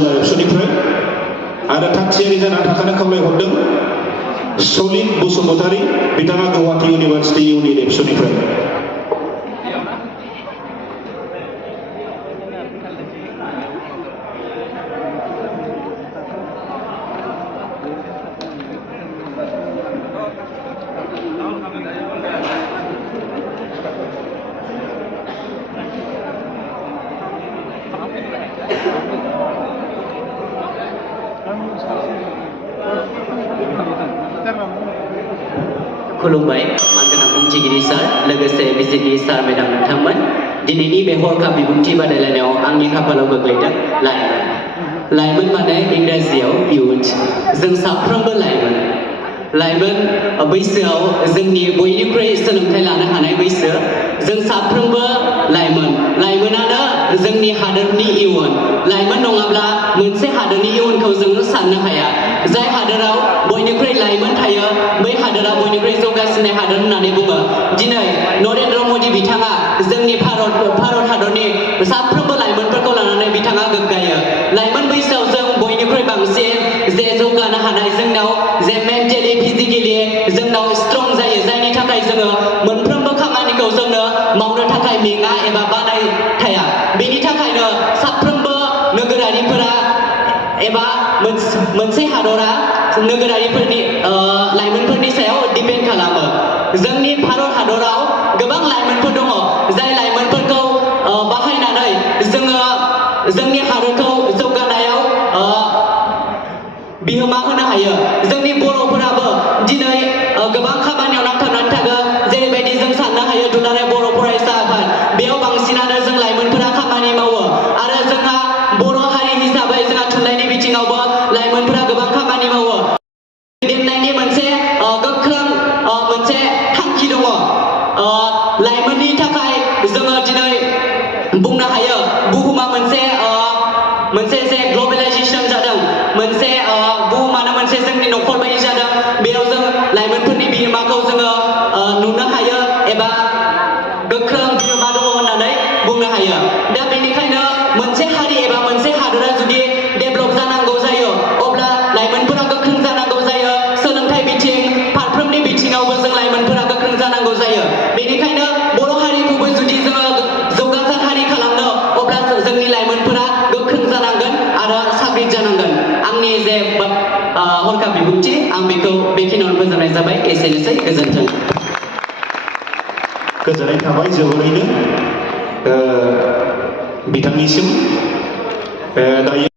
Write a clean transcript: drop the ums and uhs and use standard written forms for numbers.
जिल्ला एबसुनिफ्राय आरो थागथियारि जाना थाखानो खावलायहरदों सलिन बसुमतारी बिथाङा गुवाहाटी इउनिभार्सिटी इउनि एबसुनिफ्राय। खुलुमबाय मानगोनां बुंथिगिरि सार लोगोसे बिजिरगिरि सार मेडाम नोंथांमोन। दिनैनि बे हरखाब बिबुंथि बादायलायनायाव आंनि खाफालाव गोग्लैदों लाइमोन। लाइमोन माने इंराजियाव इयुथ। जों साफ्रोमबो लाइमोन बैसोआव जोंनि बयनिख्रुइ सोलोंथाइ लानो हानाय बैसो। जों साफ्रोमबो लाइमोनानो जोंनि हादोरनि इयुन। लाइमोन नङाब्ला मोनसे हादोरनि इयुनखौ जों साननो हाया। जाय हादोराव बयनिख्रुइ लाइमोन थायो बै हादोरा बयनिख्रुइ जौगासिननाय हादोर होननानै बुङो। दिनै नरेन्द्र मदि बिथाङा जोंनि भारत हादरनि साफ्रोमबो लाइमोनफोरखौ लानानै बिथाङा गोग्गायो। लाइमोन बैसोआव जों बयनिख्रुइ बांसिन जे जौगानो हानाय जोंनाव जे मेन्टेलि फिजिकेलि जोंनाव स्ट्रं जायो, जायनि थाखाय जोङो मोनफ्रोमबो खामानिखौ जोंनो मावनो थाखाय मेङा एबा बानाय थाया। बेनि थाखायनो साफ्रोमबो नोगोरारिफोरा एबा मोनसे हादरा नोगोरारिफोरनि लाइमोनफोरनि सायाव दिपेन्ड खालामो। जोंनि भारत हादराव गोबां लाइमोनफोर दङ जाय लाइमोनफोरखौ बाहायनानै जोङो जोंनि हादरखौ जौगानायाव बिहोमा होनो हायो। जोंनि बर'फोराबो दिनै गोबां खामानियाव नांथाबनानै थागोन। जेरैबायदि जों साननो हायो दुलाराय बर' फरायसा आफाद, बेयाव बांसिनानो जों लाइमोनफोरा खामानि मावो आरो जोंहा बर' हारि हिसाबै जोंहा थुनलाइनि बिथिङावबो लाइमोनफोरा गोबां खामानि मावो। दैदेननायनि मोनसे गोख्रों मोनसे थांखि दङ। लाइमोननि थाखाय जोङो दिनै बुंनो हायो बुहुमा मोनसे जे ग्लबेलाइजेसन जादों, मोनसे बुहुमानो मोनसे जोंनि न'खर बायदि जादों। बेयाव जों लाइमोनफोरनि बिहोमाखौ जोङो नुनो हायो एबा गोख्रों बिहोमा दङ होननानै बुंनो हायो। दा बेनिखायनो मोनसे हारि एबा मोनसे हादरा जुदि डेभेलप जानांगौ जायो अब्ला लाइमोनफोरा गोख्रों जानांगौ जायो। सोलोंथाइ बिथिं फारफ्रोमनि बिथिङावबो जों लाइमोनफोरा गोख्रों जानांगौ जायो। बेनिखायनो बर' हारिखौबो जुदि जोङो जौगासार हारि खालामनो अब्ला जोंनि लाइमोनफोरा गोख्रों जानांगोन आरो साग्रिद जानांगोन। आंनि जे हरखाब बिबुंथि आं बेखौ बेखिनियावनो फोजोबनाय जाबाय। एसेनोसै, गोजोन्थों। गोजोननाय थाबाय जोबोरैनो बिथांनिसिम। दायो